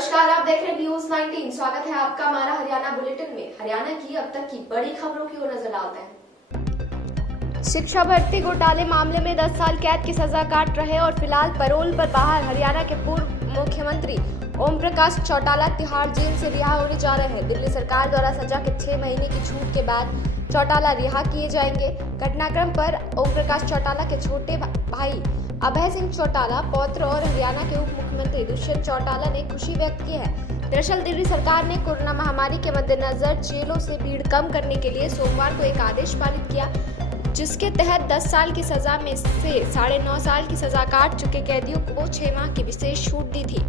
नमस्कार, आप देख रहे हैं न्यूज 19। स्वागत है आपका हमारा हरियाणा बुलेटिन में। हरियाणा की अब तक की बड़ी खबरों की ओर नजर डालते हैं। शिक्षा भर्ती घोटाले मामले में 10 साल कैद की सजा काट रहे और फिलहाल पैरोल पर बाहर हरियाणा के पूर्व मुख्यमंत्री ओम प्रकाश चौटाला तिहाड़ जेल से रिहा होने जा रहे हैं। दिल्ली सरकार द्वारा सजा के 6 महीने की छूट के बाद चौटाला रिहा किए जाएंगे। घटनाक्रम पर ओम प्रकाश चौटाला के छोटे भाई अभय सिंह चौटाला, पौत्र और हरियाणा के उप मुख्यमंत्री दुष्यंत चौटाला ने खुशी व्यक्त की है। दरअसल दिल्ली सरकार ने कोरोना महामारी के मद्देनजर जेलों से भीड़ कम करने के लिए सोमवार को एक आदेश पारित किया, जिसके तहत 10 साल की सजा में से 9.5 साल की सजा काट चुके कैदियों को 6 माह की विशेष छूट दी थी।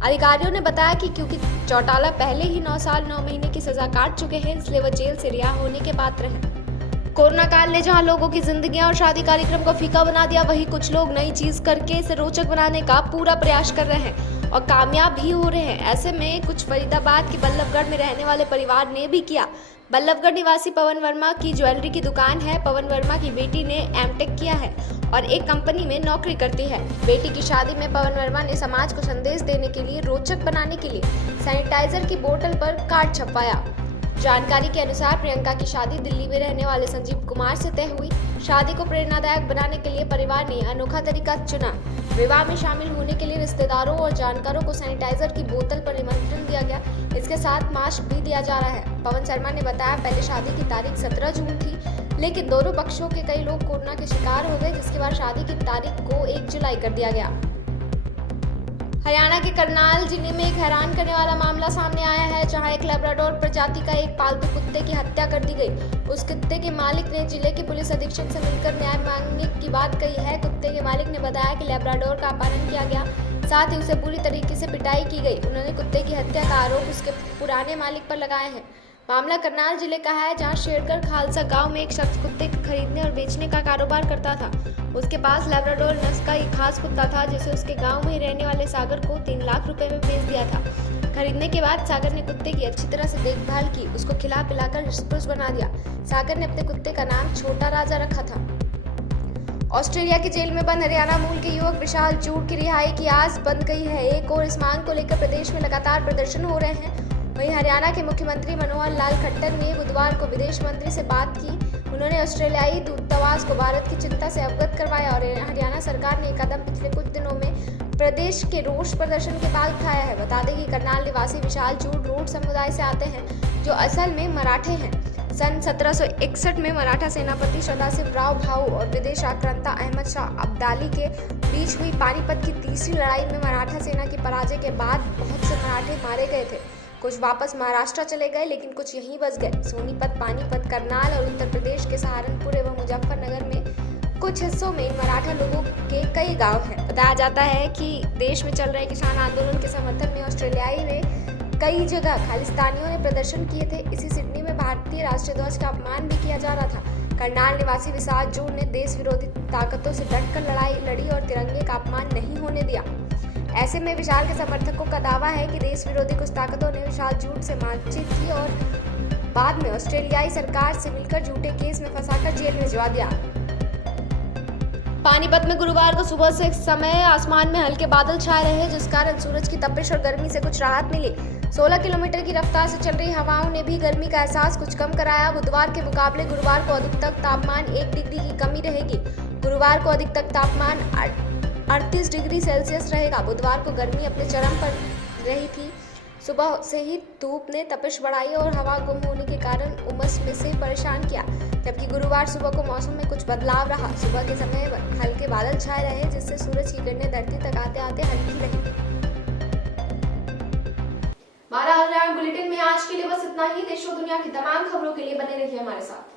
अधिकारियों ने बताया कि क्योंकि चौटाला पहले ही 9 साल 9 महीने की सजा काट चुके हैं, इसलिए वह जेल से रिहा होने के पात्र हैं। कोरोना काल ने जहां लोगों की जिंदगियां और शादी कार्यक्रम को फीका बना दिया, वहीं कुछ लोग नई चीज करके इसे रोचक बनाने का पूरा प्रयास कर रहे हैं और कामयाब भी हो रहे हैं। ऐसे में कुछ फरीदाबाद के बल्लभगढ़ में रहने वाले परिवार ने भी किया। बल्लभगढ़ निवासी पवन वर्मा की ज्वेलरी की दुकान है। पवन वर्मा की बेटी ने एमटेक किया है और एक कंपनी में नौकरी करती है। बेटी की शादी में पवन वर्मा ने समाज को संदेश देने के लिए रोचक बनाने के लिए सैनिटाइजर की बोतल पर कार्ड छपवाया। जानकारी के अनुसार प्रियंका की शादी दिल्ली में रहने वाले संजीव कुमार से तय हुई। शादी को प्रेरणादायक बनाने के लिए परिवार ने अनोखा तरीका चुना। विवाह में शामिल होने के लिए रिश्तेदारों और जानकारों को सैनिटाइजर की बोतल पर निमंत्रण दिया गया। इसके साथ मास्क भी दिया जा रहा है। पवन शर्मा ने बताया, पहले शादी की तारीख 17 जून थी, लेकिन दोनों पक्षों के कई लोग कोरोना के शिकार हो गए, जिसके बाद शादी की तारीख को 1 जुलाई कर दिया गया। हरियाणा के करनाल जिले में एक हैरान करने वाला मामला सामने आया है, जहां एक लैब्राडोर प्रजाति का एक पालतू कुत्ते की हत्या कर दी गई। उस कुत्ते के मालिक ने जिले के पुलिस अधीक्षक से मिलकर न्याय मांगने की बात कही है। कुत्ते के मालिक ने बताया कि लैब्राडोर का अपहरण किया गया, साथ ही उसे बुरी तरीके से पिटाई की गई। उन्होंने कुत्ते की हत्या का आरोप उसके पुराने मालिक पर लगाए हैं। मामला करनाल जिले का है, जहां शेरगढ़ खालसा गांव में एक शख्स कुत्ते को खरीदने और बेचने का कारोबार करता था। उसके पास लैब्राडोर नस्ल का एक खास कुत्ता था, जिसे उसके गांव में ही रहने वाले सागर को 3 लाख रुपए में बेच दिया था। खरीदने के बाद सागर ने कुत्ते की अच्छी तरह से देखभाल की, उसको खिला पिलाकर हृष्ट-पुष्ट बना दिया। सागर ने अपने कुत्ते का नाम छोटा राजा रखा था। ऑस्ट्रेलिया की जेल में बंद हरियाणा मूल के युवक विशाल जूड़ की रिहाई की आस बंद गई है। एक और इस मांग को लेकर प्रदेश में लगातार प्रदर्शन हो रहे हैं। वहीं हरियाणा के मुख्यमंत्री मनोहर लाल खट्टर ने बुधवार को विदेश मंत्री से बात की। उन्होंने ऑस्ट्रेलियाई दूतावास को भारत की चिंता से अवगत करवाया और हरियाणा सरकार ने कदम पिछले कुछ दिनों में प्रदेश के रोष प्रदर्शन के बाद उठाया है। बता दें कि करनाल निवासी विशाल जूड़ रोड समुदाय से आते हैं, जो असल में मराठे हैं। सन 1761 में मराठा सेनापति सदाशिव राव भाऊ और विदेश आक्रांता अहमद शाह अब्दाली के बीच हुई पानीपत की तीसरी लड़ाई में मराठा सेना की पराजय के बाद बहुत से मराठे मारे गए थे। कुछ वापस महाराष्ट्र चले गए, लेकिन कुछ यहीं बस गए। सोनीपत, पानीपत, करनाल और उत्तर प्रदेश के सहारनपुर एवं मुजफ्फरनगर में कुछ हिस्सों में मराठा लोगों के कई गांव हैं। बताया जाता है कि देश में चल रहे किसान आंदोलन के समर्थन में ऑस्ट्रेलियाई में कई जगह खालिस्तानियों ने प्रदर्शन किए थे। इसी सिडनी में भारतीय राष्ट्रीय ध्वज का अपमान भी किया जा रहा था। करनाल निवासी विशाल जूड़ ने देश विरोधी ताकतों से डटकर लड़ाई लड़ी और तिरंगे का अपमान नहीं होने दिया। ऐसे में विशाल के समर्थकों का दावा है कि देश विरोधी कुछ ताकतों ने विशाल जूड़ से बातचीत की और बाद में ऑस्ट्रेलियाई सरकार से मिलकर झूठे केस में फंसाकर जेल भिजवा दिया। पानीपत में गुरुवार को सुबह से समय आसमान में हल्के बादल छाए रहे, जिस कारण सूरज की तपिश और गर्मी से कुछ राहत मिली। 16 किलोमीटर की रफ्तार से चल रही हवाओं ने भी गर्मी का एहसास कुछ कम कराया। बुधवार के मुकाबले गुरुवार को अधिकतम तापमान 1 डिग्री की कमी रहेगी। गुरुवार को अधिकतम तापमान 38 डिग्री सेल्सियस रहेगा। बुधवार को गर्मी अपने चरम पर रही थी। सुबह से ही धूप ने तपिश बढ़ाई और हवा गुम होने के कारण उमस में से परेशान किया, जबकि गुरुवार सुबह को मौसम में कुछ बदलाव रहा। सुबह के समय हल्के बादल छाए रहे, जिससे सूरज की किरणें धरती तक आते आते हल्की रही। हमारा हरियाणा बुलेटिन में आज के लिए बस इतना ही। देश और दुनिया की तमाम खबरों के लिए बने रहिए हमारे साथ।